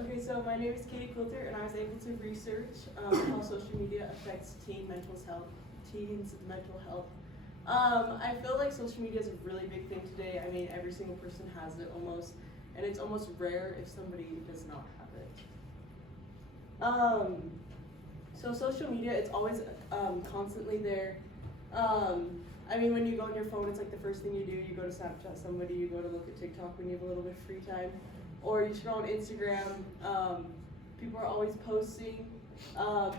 Okay, so my name is Quilter, and I was able to research how social media affects teens' mental health. I feel like social media is a really big thing today. I mean, every single person has it almost, and it's almost rare if somebody does not have it. So social media, it's always constantly there. I mean, when you go on your phone, it's like the first thing you do. You go to Snapchat somebody, you go to look at TikTok when you have a little bit of free time, or you scroll on Instagram. People are always posting.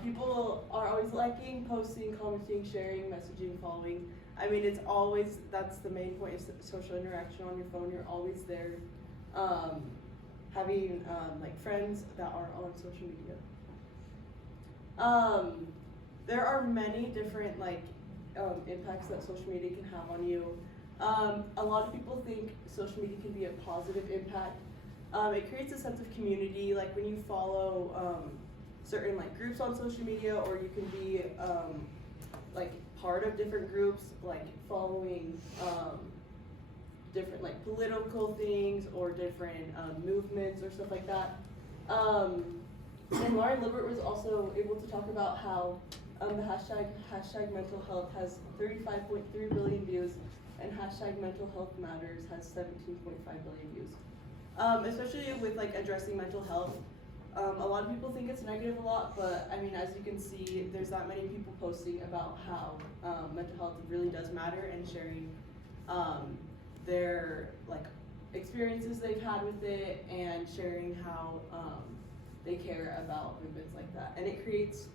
People are always liking, posting, commenting, sharing, messaging, following. I mean, it's always, that's the main point of social interaction on your phone. You're always there, having like friends that are on social media. There are many different impacts that social media can have on you. A lot of people think social media can be a positive impact. It creates a sense of community, like when you follow certain groups on social media, or you can be part of different groups, like following different political things or different movements or stuff like that. And Lauren Libert was also able to talk about how the hashtag mental health has 35.3 billion views, and hashtag mental health matters has 17.5 billion views. Especially with addressing mental health, a lot of people think it's negative a lot, but I mean, as you can see, there's that many people posting about how mental health really does matter, and sharing their experiences they've had with it, and sharing how they care about movements like that. And it creates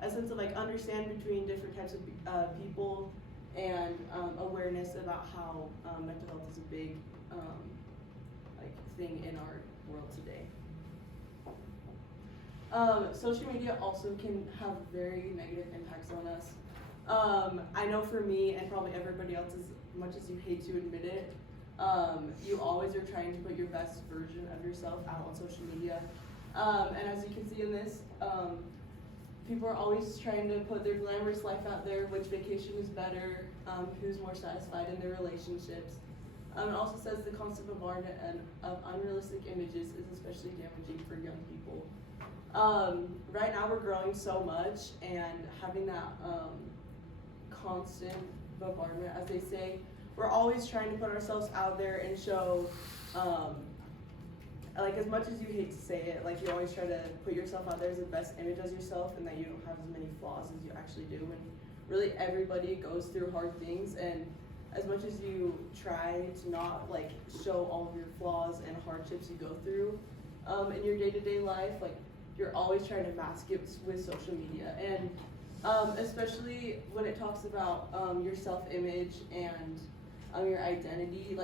a sense of understanding between different types of people, and awareness about how mental health is a big thing in our world today. Social media also can have very negative impacts on us. I know for me, and probably everybody else, as much as you hate to admit it, you always are trying to put your best version of yourself out on social media. And as you can see in this, people are always trying to put their glamorous life out there, which vacation is better, who's more satisfied in their relationships. It also says the constant bombardment of unrealistic images is especially damaging for young people. Right now we're growing so much, and having that constant bombardment, as they say, we're always trying to put ourselves out there and show, as much as you hate to say it, you always try to put yourself out there as the best image as yourself, and that you don't have as many flaws as you actually do. And really everybody goes through hard things, and as much as you try to not show all of your flaws and hardships you go through in your day-to-day life, you're always trying to mask it with social media. And especially when it talks about your self-image and your identity,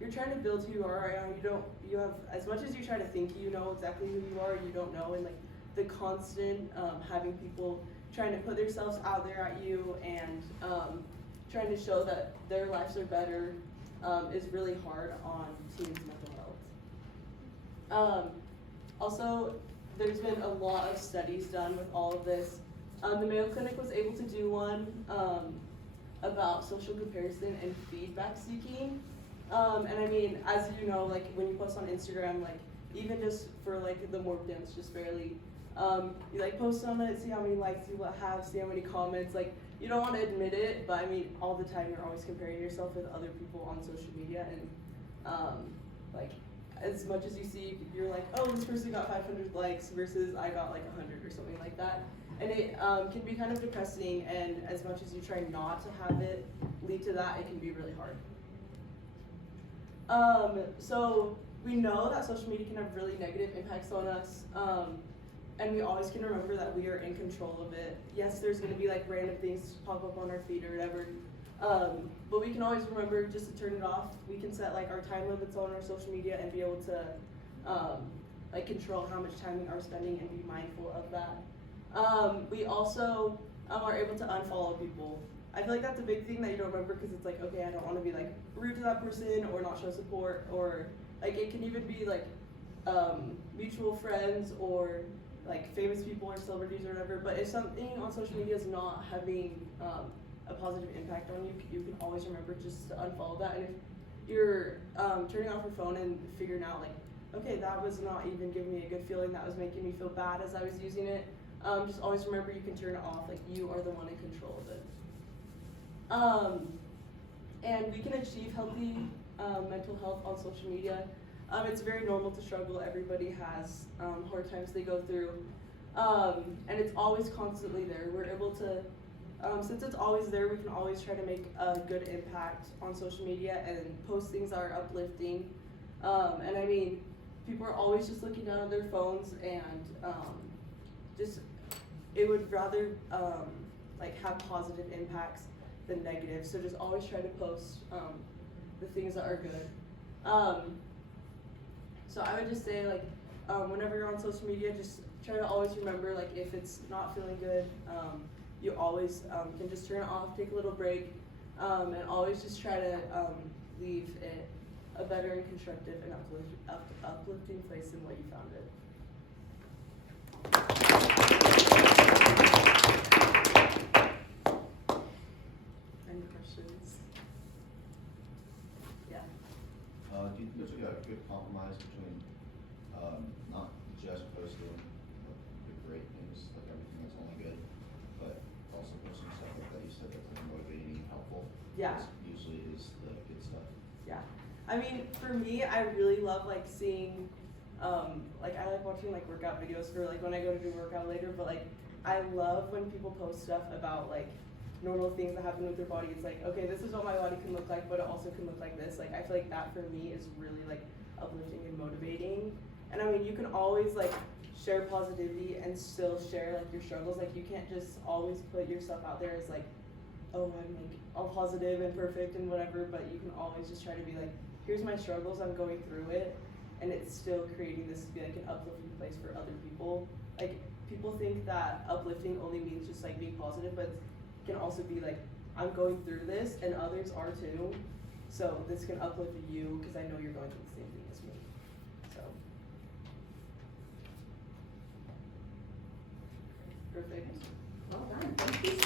you're trying to build who you are right now. You have, as much as you try to think you know exactly who you are, you don't know. And the constant having people trying to put themselves out there at you, and trying to show that their lives are better, is really hard on teens' mental health. Also, there's been a lot of studies done with all of this. The Mayo Clinic was able to do one about social comparison and feedback seeking. And I mean, as you know, when you post on Instagram, even just for the more dance, just barely, you post on it, see how many likes you have, see how many comments. You don't want to admit it, but I mean, all the time you're always comparing yourself with other people on social media, and as much as you see, you're oh, this person got 500 likes versus I got 100 or something like that. And it can be kind of depressing, and as much as you try not to have it lead to that, it can be really hard. So we know that social media can have really negative impacts on us, and we always can remember that we are in control of it. Yes, there's going to be random things pop up on our feed or whatever, but we can always remember just to turn it off. We can set our time limits on our social media, and be able to control how much time we are spending, and be mindful of that. We also are able to unfollow people. I feel that's a big thing that you don't remember, because it's okay, I don't want to be rude to that person or not show support, or it can even be mutual friends, or famous people or celebrities or whatever. But if something on social media is not having a positive impact on you, you can always remember just to unfollow that. And if you're turning off your phone and figuring out okay, that was not even giving me a good feeling, that was making me feel bad as I was using it. Just always remember you can turn it off, like you are the one in control of it. And we can achieve healthy mental health on social media. It's very normal to struggle. Everybody has hard times they go through. And it's always constantly there. We're able to, since it's always there, we can always try to make a good impact on social media and post things that are uplifting. And I mean, people are always just looking down on their phones and just, it would rather like have positive impacts than negative. So just always try to post the things that are good. So I would just say like, whenever you're on social media, just try to always remember like if it's not feeling good, you always can just turn it off, take a little break, and always just try to leave it a better and constructive and uplifting place than what you found it. Any questions? Yeah. Do you think there's like a good compromise between not just posting the great things, like everything that's only good, but also posting stuff like that you said that's like motivating and helpful? Yeah. This usually is the good stuff. Yeah. I mean, for me, I really love like seeing, like I like watching like workout videos for like when I go to do workout later, but like I love when people post stuff about like normal things that happen with their body. It's like, okay, this is what my body can look like, but it also can look like this. Like I feel like that for me is really like uplifting and motivating. And I mean, you can always like share positivity and still share like your struggles. Like you can't just always put yourself out there as like, oh, I'm like all positive and perfect and whatever, but you can always just try to be like, here's my struggles, I'm going through it, and it's still creating this to be like an uplifting place for other people. Like people think that uplifting only means just like being positive, but it can also be like, I'm going through this and others are too, so this can uplift you because I know you're going through the same thing as me. So perfect. Well done. Thank you